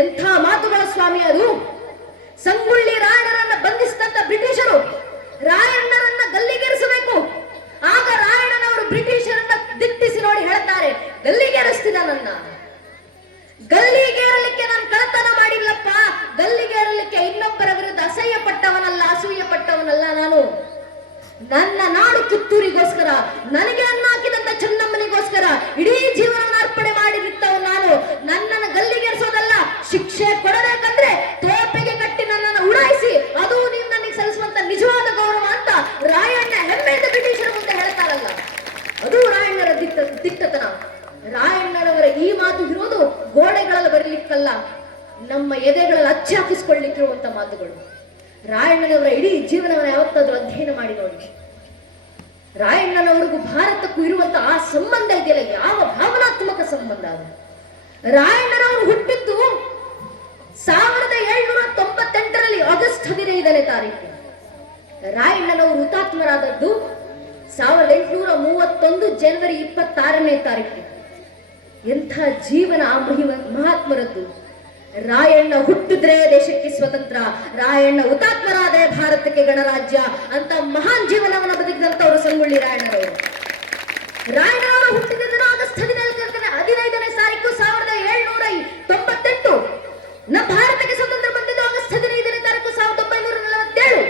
ಎಂಥ ಮಾತುಗಳ ಸ್ವಾಮಿ ಅದು. ಸಂಗೊಳ್ಳಿ ರಾಯಣ್ಣರನ್ನ ಬಂಧಿಸಿದಂತ ಬ್ರಿಟಿಷರು ರಾಯಣ್ಣರನ್ನ ಗಲ್ಲಿಗೇರಿಸಬೇಕು. ಆಗ ರಾಯಣ್ಣನವರು ಬ್ರಿಟಿಷರನ್ನ ದಿಟ್ಟಿಸಿ ನೋಡಿ ಹೇಳ್ತಾರೆ, ಗಲ್ಲಿಗೇರಿಸ್ತಿದ್ದಾನನ್ನ. ಗಲ್ಲಿಗೇರಲಿಕ್ಕೆ ನಾನು ಕಳತನ ಮಾಡಿಲ್ಲಪ್ಪ, ಗಲ್ಲಿಗೇರಲಿಕ್ಕೆ ಇನ್ನೊಬ್ಬರ ವಿರುದ್ಧ ಅಸಹ್ಯ ಪಟ್ಟವನಲ್ಲ, ಅಸೂಯೆ ಪಟ್ಟವನಲ್ಲ ನಾನು. ನನ್ನ ನಾಡು ಕಿತ್ತೂರಿಗೋಸ್ಕರ, ನನಗೆ ಅನ್ನ ಹಾಕಿದಂತ ಚೆನ್ನಮ್ಮನಿಗೋಸ್ಕರ ಇಡೀ ಜೀವನ ಅರ್ಪಣೆ ಮಾಡಿರುತ್ತವ ನಾನು. ನನ್ನನ್ನು ಗಲ್ಲಿಗೇರಿಸೋದಲ್ಲ, ಶಿಕ್ಷೆ ಕೊಡಬೇಕಂದ್ರೆ ತೋಪಿಗೆ ಕಟ್ಟಿ ನನ್ನನ್ನು ಉಡಾಯಿಸಿ, ಅದು ನೀವು ನನಗೆ ಸಲ್ಲಿಸುವಂತ ನಿಜವಾದ ಗೌರವ ಅಂತ ರಾಯಣ್ಣ ಹೆಮ್ಮೆಯಿಂದ ಬ್ರಿಟಿಷರ ಮುಂದೆ ಹೇಳ್ತಾರಲ್ಲ, ಅದು ರಾಯಣ್ಣರ ದಿಟ್ಟತನ. ರಾಯಣ್ಣನವರ ಈ ಮಾತು ಇರೋದು ಗೋಡೆಗಳಲ್ಲಿ ಬರಲಿಕ್ಕಲ್ಲ, ನಮ್ಮ ಎದೆಗಳಲ್ಲಿ ಅಚ್ಚಿ ಹಾಕಿಸ್ಕೊಳ್ಳಿಕ್ಕಿರುವಂತ ಮಾತುಗಳು. ರಾಯಣ್ಣನವರ ಇಡೀ ಜೀವನವನ್ನು ಯಾವತ್ತಾದ್ರೂ ಅಧ್ಯಯನ ಮಾಡಿ ನೋಡಿ. ರಾಯಣ್ಣನವರಿಗೂ ಭಾರತಕ್ಕೂ ಇರುವಂತ ಆ ಸಂಬಂಧ ಇದೆಯಲ್ಲ, ಯಾವ ಭಾವನಾತ್ಮಕ ಸಂಬಂಧ ಅದು. ರಾಯಣ್ಣನವರು ಹುಟ್ಟಿದ್ದು 1798ರಲ್ಲಿ ಆಗಸ್ಟ್ 15ನೇ ತಾರೀಕು. ರಾಯಣ್ಣನವರು ಹುತಾತ್ಮರಾದದ್ದು 1831 ಜನವರಿ 26ನೇ ತಾರೀಕು. ಎಂಥ ಜೀವನ ಆ ಮಹಾತ್ಮರದ್ದು. ರಾಯಣ್ಣ ಹುಟ್ಟಿದ್ರೆ ದೇಶಕ್ಕೆ ಸ್ವತಂತ್ರ, ರಾಯಣ್ಣ ಹುತಾತ್ಮರಾದರೆ ಭಾರತಕ್ಕೆ ಗಣರಾಜ್ಯ ಅಂತ ಮಹಾನ್ ಜೀವನವನ್ನು ಬದುಕಿದಂತವರು ಸಂಗೊಳ್ಳಿ ರಾಯಣ್ಣರವರು. ರಾಯಣ್ಣವರು ಹುಟ್ಟಿದ ದಿನ ಆಗಸ್ಟ್ 15ನೇ ತಾರೀಕು 1798. ನಮ್ಮ ಭಾರತಕ್ಕೆ ಸ್ವತಂತ್ರ ಬಂದಿದ್ದು ಆಗಸ್ಟ್ 15ನೇ ತಾರೀಕು 1947.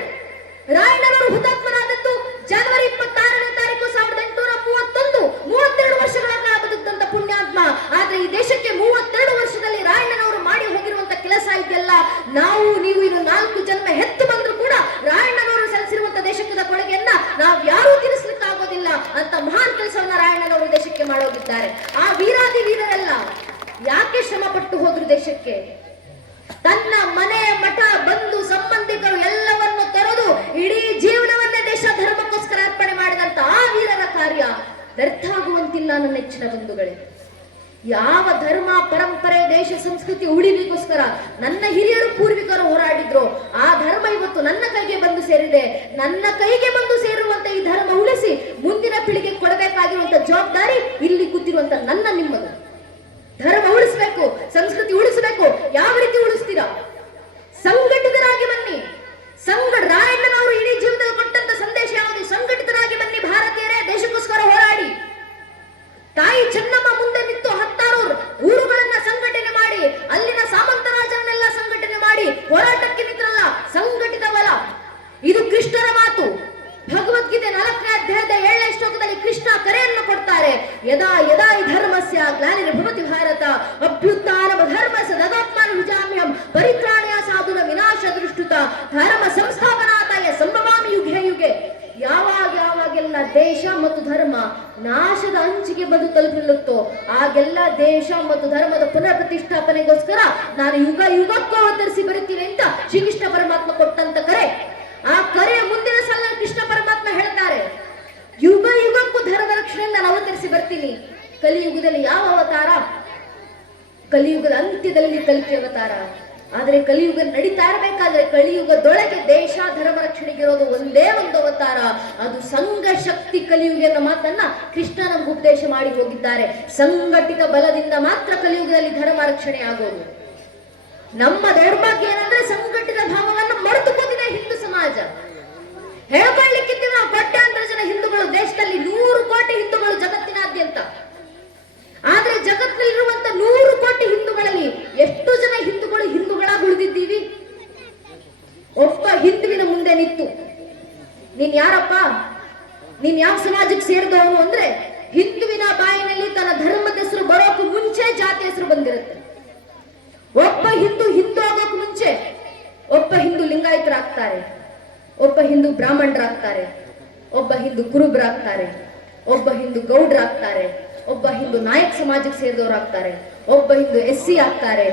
ರಾಯಣ್ಣವರು ಹುತಾತ್ಮರಾದದ್ದು ಜನವರಿ 26ನೇ ತಾರೀಕು 1831. 32 ವರ್ಷಗಳ ಕಾಲ ಬದುಕಿದಂತ ಪುಣ್ಯಾತ್ಮ. ಆದ್ರೆ ಈ ದೇಶಕ್ಕೆ 32 ವರ್ಷದಲ್ಲಿ ರಾಯಣ್ಣನವರು ಮಾಡಿ ಹೋಗಿರುವಂತ ಕೆಲಸ ಇದೆಯಲ್ಲ, ನಾವು ನೀವು ಇನ್ನು 4 ಜನ್ಮ ಹೆತ್ತು ಬಂದ್ರು ಕೂಡ ರಾಯಣ್ಣನವರು ಸಲ್ಲಿಸಿರುವಂತ ದೇಶಕ್ಕದ ಕೊಡುಗೆಯನ್ನ ನಾವು ಯಾರೂ ತೀರಿಸಲಿಕ್ಕೆ ಆಗೋದಿಲ್ಲ ಅಂತ ಮಹಾನ್ ಕೆಲಸವನ್ನ ರಾಯಣ್ಣನವರು ದೇಶಕ್ಕೆ ಮಾಡೋಗಿದ್ದಾರೆ. ಆ ವೀರಾದಿ ವೀರರೆಲ್ಲ ಯಾಕೆ ಶ್ರಮ ಪಟ್ಟು ಹೋದ್ರು ದೇಶಕ್ಕೆ? ತನ್ನ ಮನೆ ಮಠ ಬಂಧು ಸಂಬಂಧಿಕರು ಎಲ್ಲವನ್ನು ತೊರೆದು ಇಡೀ ಜೀವನವನ್ನೇ ದೇಶ ಧರ್ಮಕ್ಕೋಸ್ಕರ ಅರ್ಪಣೆ ಮಾಡಿದಂತ ಆ ವೀರರ ಕಾರ್ಯ ವ್ಯರ್ಥ ಆಗುವಂತಿಲ್ಲ ನನ್ನ ನೆಚ್ಚಿನ ಬಂಧುಗಳೇ. ಯಾವ ಧರ್ಮ ಪರಂಪರೆ ದೇಶ ಸಂಸ್ಕೃತಿ ಉಳಿವಿಗೋಸ್ಕರ ನನ್ನ ಹಿರಿಯರು ಪೂರ್ವಿಕರು ಹೋರಾಡಿದ್ರು, ಆ ಧರ್ಮ ಇವತ್ತು ನನ್ನ ಕೈಗೆ ಬಂದು ಸೇರಿದೆ. ನನ್ನ ಕೈಗೆ ಬಂದು ಸೇರುವಂತ ಈ ಧರ್ಮ ಉಳಿಸಿ ಮುಂದಿನ ಪೀಳಿಗೆ ಕೊಡಬೇಕಾಗಿರುವಂತ ಜವಾಬ್ದಾರಿ ಇಲ್ಲಿ ಕೂತಿರುವಂತ ನನ್ನ ನಿಮ್ಮದು. ಧರ್ಮ ಉಳಿಸಬೇಕು, ಸಂಸ್ಕೃತಿ ಉಳಿಸಬೇಕು. ಯಾವ ರೀತಿ ಉಳಿಸ್ತೀರಾ? ಸಂಘಟಿತರಾಗಿ ಬನ್ನಿ. ರಾಯಣ್ಣನವರು ಇಡೀ ಜೀವನದಲ್ಲಿ ಕೊಟ್ಟಂತ ಸಂದೇಶ ಯಾವುದು? ಸಂಘಟಿತರಾಗಿ ಬನ್ನಿ ಭಾರತೀಯರೇ, ದೇಶಕ್ಕೋಸ್ಕರ ಹೋರಾಡಿ. ತಾಯಿ ಚೆನ್ನಮ್ಮ ಮುಂದೆ ನಿಂತು 10 ಊರುಗಳನ್ನ ಸಂಘಟನೆ ಮಾಡಿ, ಅಲ್ಲಿನ ಸಾಮಂತ ರಾಜರನ್ನೆಲ್ಲ ಸಂಘಟನೆ ಮಾಡಿ ಹೋರಾಟಕ್ಕೆ ನಿಂತ್ರಲ್ಲ, ಸಂಘಟಿತ ಬಲ. ಇದು ಕೃಷ್ಣನ ಮಾತು. ಭಗವದ್ಗೀತೆ 4ನೇ ಅಧ್ಯಾಯದ 7ನೇ ಶ್ಲೋಕದಲ್ಲಿ ಕೃಷ್ಣ ಕರೆಯನ್ನು ಕೊಡ್ತಾರೆ. ಯದಾ ಯದಾ ಈ ಧರ್ಮಸ್ಯ ಗ್ಲಾನಿರ್ಭವತಿ ಭಾರತ ಅಭ್ಯುತ್ಥಾನಂ ಧರ್ಮಸ್ಯ ತದಾತ್ಮಾನಂ ಭುಜಾಮ್ಯಹಂ ಪರಿತ್ರಾಣಾಯ ಸಾಧುನ ವಿನಾಶ ದೃಷ್ಟುತ ಧರ್ಮ ಸಂಸ್ಥಾಪನಾರ್ಥಾಯ ಸಂಭವಾಮಿ ಯುಗೆ ಯುಗೆ. ಯಾವಾಗೆಲ್ಲ ದೇಶ ಮತ್ತು ಧರ್ಮ ನಾಶದ ಅಂಚಿಗೆ ಬಂದು ತಲುಪಿರುತ್ತೋ ಆಗೆಲ್ಲ ದೇಶ ಮತ್ತು ಧರ್ಮದ ಪುನರ್ ಪ್ರತಿಷ್ಠಾಪನೆಗೋಸ್ಕರ ನಾನು ಯುಗಕ್ಕೂ ಅವತರಿಸಿ ಬರುತ್ತೀನಿ ಅಂತ ಶ್ರೀಕೃಷ್ಣ ಪರಮಾತ್ಮ ಕೊಟ್ಟಂತ ಕರೆ. ಆ ಕರೆಯ ಮುಂದಿನ ಸಾಲ ಕೃಷ್ಣ ಪರಮಾತ್ಮ ಹೇಳ್ತಾರೆ, ಯುಗಕ್ಕೂ ಧರ್ಮ ರಕ್ಷಣೆಯಿಂದ ನಾನು ಅವತರಿಸಿ ಬರ್ತೀನಿ. ಕಲಿಯುಗದಲ್ಲಿ ಯಾವ ಅವತಾರ? ಕಲಿಯುಗದ ಅಂತ್ಯದಲ್ಲಿ ಕಲ್ಕಿ ಅವತಾರ. ಆದರೆ ಕಲಿಯುಗ ನಡೀತಾ ಇರಬೇಕಾದ್ರೆ ಕಲಿಯುಗದೊಳಗೆ ದೇಶ ಧರ್ಮ ರಕ್ಷಣೆಗೆ ಇರೋದು ಒಂದೇ ಒಂದು ಅವತಾರ, ಅದು ಸಂಘ ಶಕ್ತಿ ಕಲಿಯುಗ ಎನ್ನುವ ಮಾತನ್ನ ಕೃಷ್ಣ ನಮ್ಗೆ ಉಪದೇಶ ಮಾಡಿ ಹೋಗಿದ್ದಾರೆ. ಸಂಘಟಿತ ಬಲದಿಂದ ಮಾತ್ರ ಕಲಿಯುಗದಲ್ಲಿ ಧರ್ಮ ರಕ್ಷಣೆ ಆಗೋದು. ನಮ್ಮ ದೌರ್ಭಾಗ್ಯ ಏನಂದ್ರೆ ಸಂಘಟಿತ ಭಾವವನ್ನು ಮರೆತುಕೊಂಡಿದೆ ಹಿಂದೂ ಸಮಾಜ. ಹೇಳ್ಕೊಳ್ಳಿಕ್ಕಿದ್ದೀವಿ ನಾವು ಕೋಟ್ಯಾಂತರ ಜನ ಹಿಂದೂಗಳು ದೇಶದಲ್ಲಿ, 100 ಕೋಟಿ ಹಿಂದೂಗಳು ಜಗತ್ತಿನಾದ್ಯಂತ. ಆದ್ರೆ ಜಗತ್ತಿನಲ್ಲಿರುವಂತ 100 ಕೋಟಿ ಹಿಂದೂಗಳಲ್ಲಿ ಎಷ್ಟು ಜನ ಹಿಂದೂಗಳಾಗಿ ಉಳಿದಿದ್ದೀವಿ? ಒಬ್ಬ ಹಿಂದುವಿನ ಮುಂದೆ ನಿಂತು ನೀನ್ ಯಾರಪ್ಪ, ನೀನ್ ಯಾವ ಸಮಾಜಕ್ಕೆ ಸೇರಿದವನು ಅಂದ್ರೆ ಹಿಂದುವಿನ ಬಾಯಿನಲ್ಲಿ ತನ್ನ ಧರ್ಮದ ಹೆಸರು ಬರೋಕು ಮುಂಚೆ ಜಾತಿ ಹೆಸರು ಬಂದಿರುತ್ತೆ. ಒಬ್ಬ ಹಿಂದೂ ಆಗೋಕು ಮುಂಚೆ ಒಬ್ಬ ಹಿಂದೂ ಲಿಂಗಾಯತರಾಗ್ತಾರೆ, ಒಬ್ಬ ಹಿಂದೂ ಬ್ರಾಹ್ಮಣರಾಗ್ತಾರೆ, ಒಬ್ಬ ಹಿಂದೂ ಕುರುಬರಾಗ್ತಾರೆ, ಒಬ್ಬ ಹಿಂದೂ ಗೌಡ್ರಾಗ್ತಾರೆ, ಒಬ್ಬ ಹಿಂದೂ ನಾಯಕ್ ಸಮಾಜಕ್ಕೆ ಸೇರಿದವರಾಗ್ತಾರೆ, ಒಬ್ಬ ಹಿಂದೂ SC ಆಗ್ತಾರೆ.